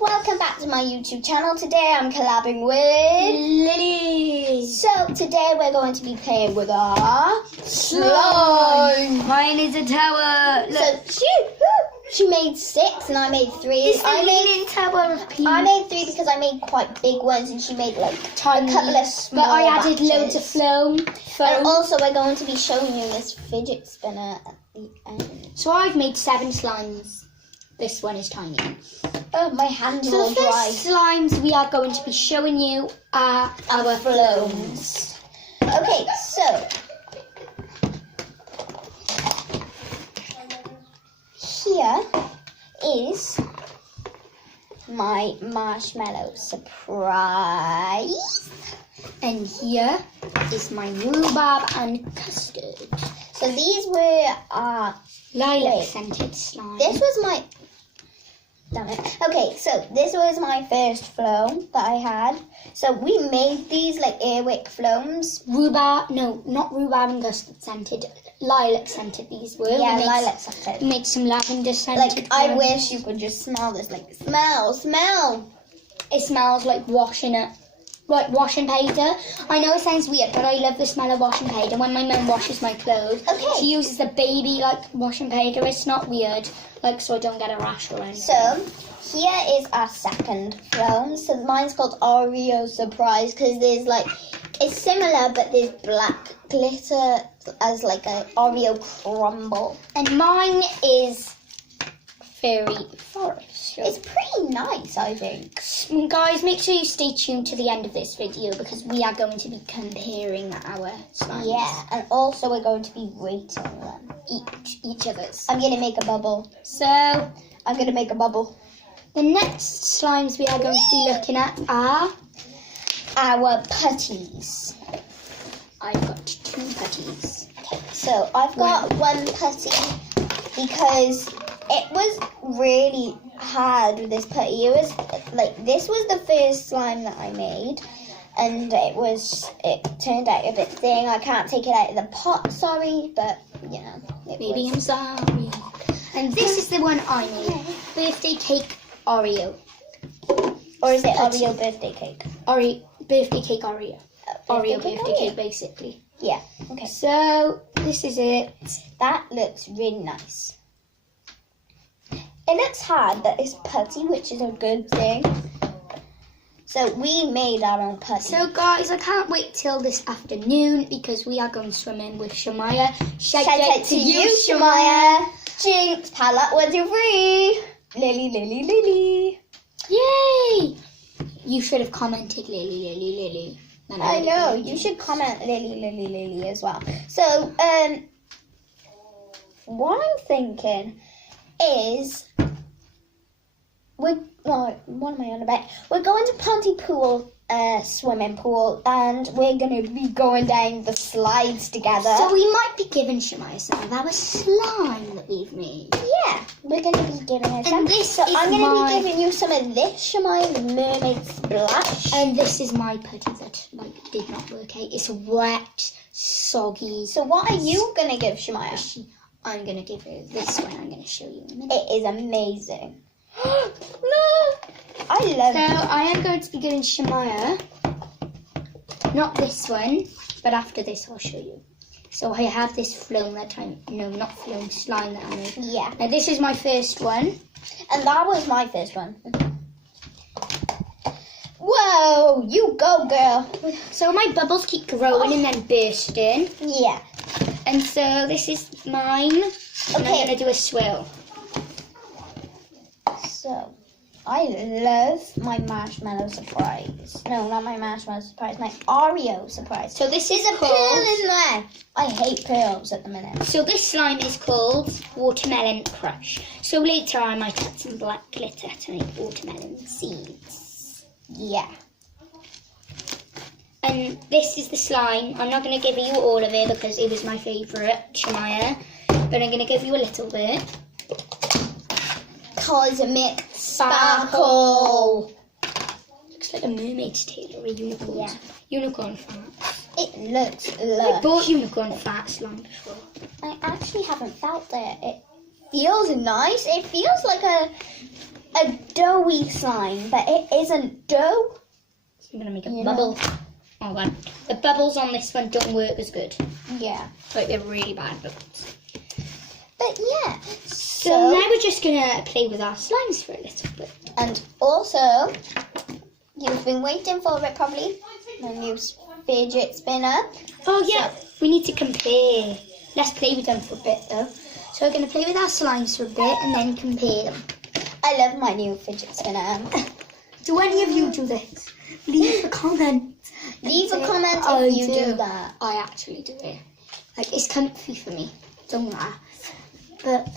welcome back to my YouTube channel. Today I'm collabing with Lily. So today we're going to be playing with our slime. Mine is a tower. Look. So she made 6 and I made 3. This is a leaning tower of peace. I made 3 because I made quite big ones and she made like Tiny. a couple of small But I added batches. loads of foam. And also we're going to be showing you this fidget spinner at the end. So I've made 7 slimes. This one is tiny. Oh, my hands are So all the dry. first slimes we are going to be showing you are our Floams. Okay, so here is my marshmallow surprise. And here is my rhubarb and custard. So these were Lilac Wait. scented slime. this was my damn it. Okay, so this was my first floam that I had. So we made these like Airwick floams. Rhubarb, no, not rhubarb and custard scented. Lilac scented these were. Yeah, we made, lilac scented. we made some lavender scented. Like I ones. wish you could just smell this. Like smell. It smells like washing powder. I know it sounds weird, but I love the smell of washing powder. When my mum washes my clothes, Okay. she uses the baby like washing powder. It's not weird, like so I don't get a rash or anything. So here is our second floam. So mine's called Oreo Surprise because there's like it's similar, but there's black glitter as like a Oreo crumble. And mine is fairy forest. It's pretty nice, I think. Guys, make sure you stay tuned to the end of this video because we are going to be comparing our slimes. Yeah, and also we're going to be rating them. Each other's. I'm gonna make a bubble. So I'm gonna make a bubble. the next slimes we are going to be looking at are Our putties. I've got 2 putties. So I've got one putty because it was really hard with this putty. It was like this was the first slime that I made, and it turned out a bit thin. I can't take it out of the pot, sorry, but you know. Maybe I'm sorry. And this is the one I made. Birthday cake Oreo. Or is it Oreo birthday cake? Birthday cake Oreo. Oreo birthday Oreo. cake, basically. Yeah. Okay. So this is it. That looks really nice. It looks hard, but it's putty, which is a good thing. So we made our own putty. So guys, I can't wait till this afternoon because we are going swimming with Shamaya. Shout out to you, Shamaya. Jinx, palette 1, 2, 3. Lily. Yay! You should have commented Lily. Then I would know. have You should comment Lily as well. So, what I'm thinking is what am I on about? We're going to Pontypool swimming pool, and we're going to be going down the slides together. So we might be giving Shamaya some of our slime that we've made. Yeah, we're going to be giving her some. And this So is I'm going to my- be giving you some of this, Shamaya, the Mermaid Splash. And this is my putty that did not work out. It's wet, soggy. So what are you going to give Shamaya? I'm gonna give her this one. I'm gonna show you in a minute. It is amazing. No! I love So it. I am going to be giving Shamaya, not this one, but after this I'll show you. So I have this slime that I made. Yeah. Now this is my first one. And that was my first one. Whoa! You go, girl. So my bubbles keep growing and then bursting. Yeah. And so this is mine. And I'm Okay. gonna do a swirl. So, I love my marshmallow surprise. No, not my marshmallow surprise. My Oreo surprise. So this is There's a pearl in there. I hate pearls at the minute. So this slime is called Watermelon Crush. So later I might add some black glitter to make watermelon seeds. Yeah. And this is the slime. I'm not going to give you all of it because it was my favourite, Shamaya. But I'm going to give you a little bit. Cosmic Sparkle. Looks like a mermaid's tail or a unicorn. Yeah. Unicorn fat. It looks I lush. bought unicorn fat slime before. I actually haven't felt it. It feels nice. It feels like a a doughy slime, but it isn't dough. I'm gonna make a You bubble. Oh god, the bubbles on this one don't work as good. Yeah. Like they're really bad bubbles. But yeah. So now we're just gonna play with our slimes for a little bit. And also, you've been waiting for it probably. My new fidget spinner. Oh yeah, we need to compare. Let's play with them for a bit though. So we're gonna play with our slimes for a bit and then compare them. I love my new fidget spinner. Do any of you do this? Leave a comment. Leave a comment I if you do that. I actually do it. Like it's comfy for me. Don't laugh. But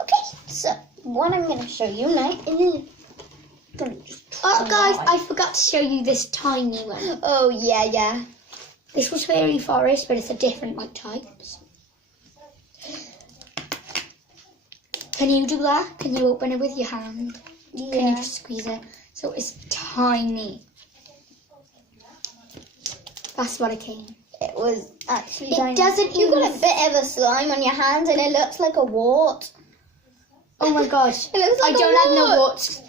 Okay, so what I'm going to show you now is... oh guys, I forgot to show you this tiny one. Oh, yeah. This was Fairy Forest, but it's a different like types. Can you do that? Can you open it with your hand? Can you Yeah. just squeeze it? So it's tiny. That's what it came. It was actually It tiny. doesn't You got even- a bit of a slime on your hand and it looks like a wart. Oh my gosh. It looks like I don't have no wart. warts.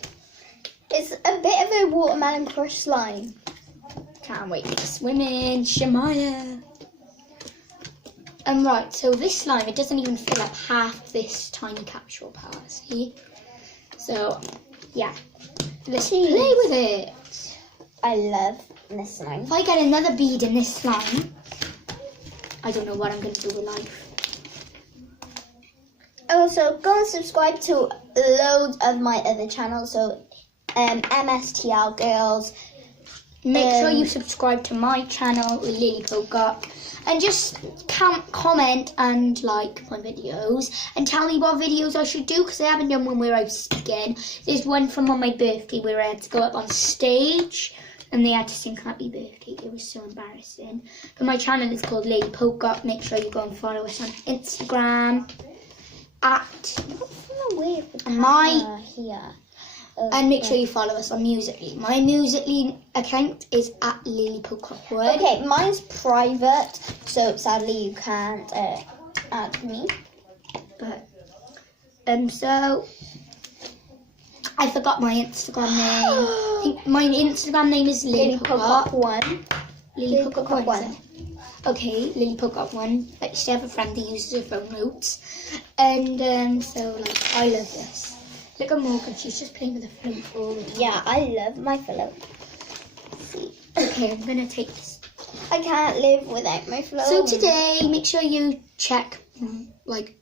It's a bit of a watermelon crush slime. Can't wait to swim in. Shemaya. Right, so this slime, it doesn't even fill up half this tiny capsule part, see? So, yeah. Let's play with it. I love this slime. If I get another bead in this slime, I don't know what I'm going to do with life. Also, go and subscribe to loads of my other channels. So, MSTL Girls. Make sure you subscribe to my channel, Lily Polka, and just comment and like my videos and tell me what videos I should do because I haven't done one where I was speaking. There's one from on my birthday where I had to go up on stage and they had to sing Happy Birthday. It was so embarrassing. But my channel is called Lily Polka. Make sure you go and follow us on Instagram and make sure you follow us on Musical.ly. My Musical.ly account is at Lily Polka. Okay, mine's private, so sadly you can't add me. But so I forgot my Instagram name. I think my Instagram name is Lily Polka. One. Lily Polka Polka 1. Okay, Lily Polka 1. I used to have a friend who uses her phone notes, and so like I love this. Look at Morgan, she's just playing with the float all the time. Yeah, I love my float. See, Okay, I'm gonna take this. I can't live without my float. So today, make sure you check like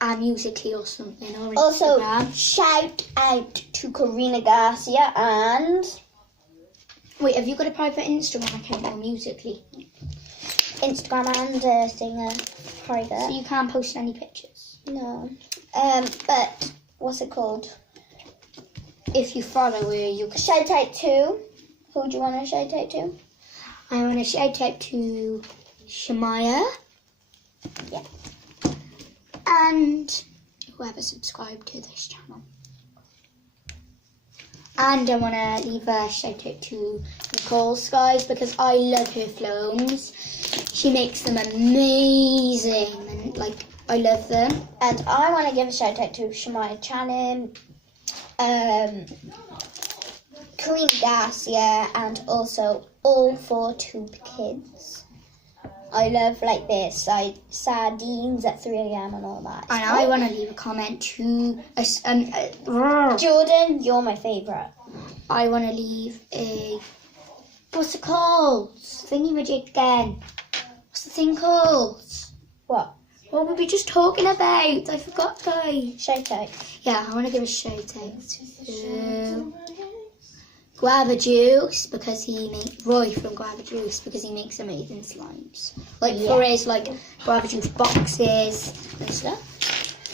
our Musical.ly or something or Also, Instagram. shout out to Karina Garcia and Wait, have you got a private Instagram account or Musical.ly? Instagram and singer private. So you can't post any pictures. No. But what's it called? If you follow her, you can. Shout out to. Who do you want to shout out to? I want to shout out to Shemaya. Yeah. And whoever subscribed to this channel. And I want to leave a shout out to Nicole Skies because I love her floams. She makes them amazing and like I love them. And I want to give a shout out to Shemaya Channing, Karina Garcia, and also all 4 Tube Kids. I love like this, like sardines at 3 a.m. and all that. And I want to leave a comment to Jordan, you're my favourite. I want to leave a what's it called? Thingy-majig then. What's the thing called? What? What were we just talking about? I forgot, guys. Shout out. Yeah, I want to give a shout out to Guava Juice because Roy from Guava Juice because he makes amazing slimes. Like for his like Guava Juice boxes and stuff.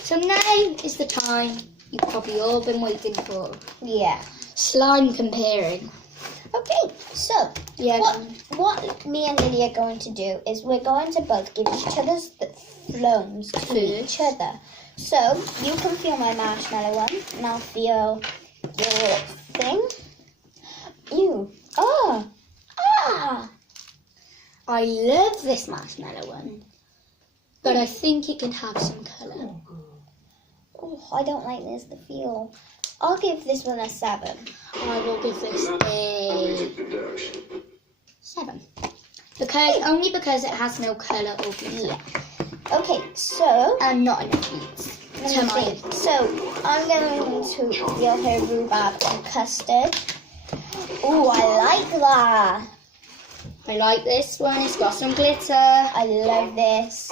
So now is the time you've probably all been waiting for. Yeah. Slime comparing. Okay, so Yeah. what me and Lily are going to do is we're going to both give each other's floams to each other. So you can feel my marshmallow one, and I'll feel your thing. Ew. Oh. Ah. I love this marshmallow one, but I think it can have some colour. Oh, I don't like this. The feel. I'll give this one a 7. I will give this a 7. Only because it has no colour or glitter. Yeah. Okay, so And not enough beads. let me see. So I'm going to feel her rhubarb and custard. Ooh, I like that. I like this one. It's got some glitter. I love this.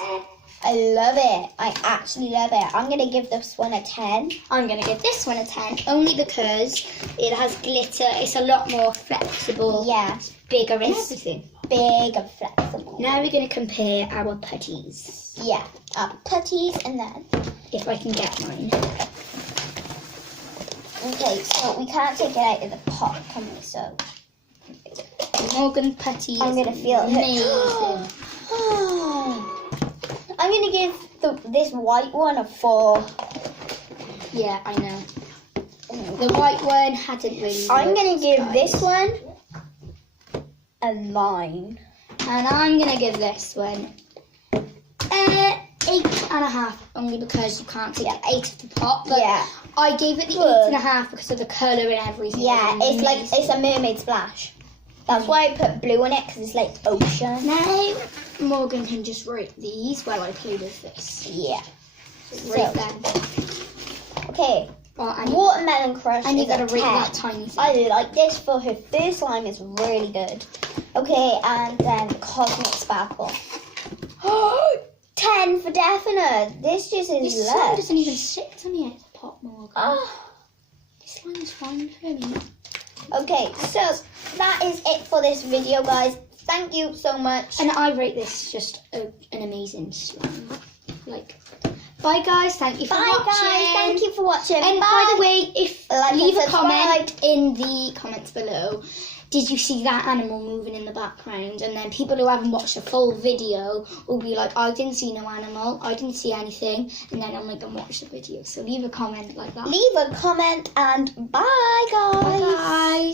I love it. I actually love it. I'm going to give this one a 10. I'm going to give this one a 10, only because it has glitter. It's a lot more flexible. Yeah, Bigger and everything. big and flexible. Now we're going to compare our putties. Yeah, putties and then. If I can get mine. Okay, so we can't take it out of the pot, can we? So Morgan putties. I'm going to feel amazing. it. I'm going to give this white one a 4. Yeah, I know. The white one hadn't really. I'm going to give guys. this one a 9. And I'm going to give this one 8.5, only because you can't take 8 of the pot. But Yeah. I gave it the Good. 8.5 because of the colour and everything. Yeah, it's like it's a mermaid splash. That's why I put blue in it, because it's like ocean. Now, Morgan can just rate these while I play with this. Yeah. Rate them. Okay. And Watermelon Crush you is a gotta rate 10. that tiny thing. I like this for her first slime. It's really good. Okay, and then Cosmic Sparkle. 10 for definite. This just is This slime less. doesn't even sit to me at the pot, Morgan. Oh. This slime is fine for me. Okay, so that is it for this video, guys. Thank you so much. And I rate this just an amazing slime. Bye guys, thank you for Bye, watching. guys. Thank you for watching. And Bye. by the way, if Like leave and a comment in the comments below. Did you see that animal moving in the background? And then people who haven't watched the full video will be like, I didn't see no animal, I didn't see anything, and then I'll make them watch the video. So leave a comment like that. Leave a comment and bye, guys. Bye guys.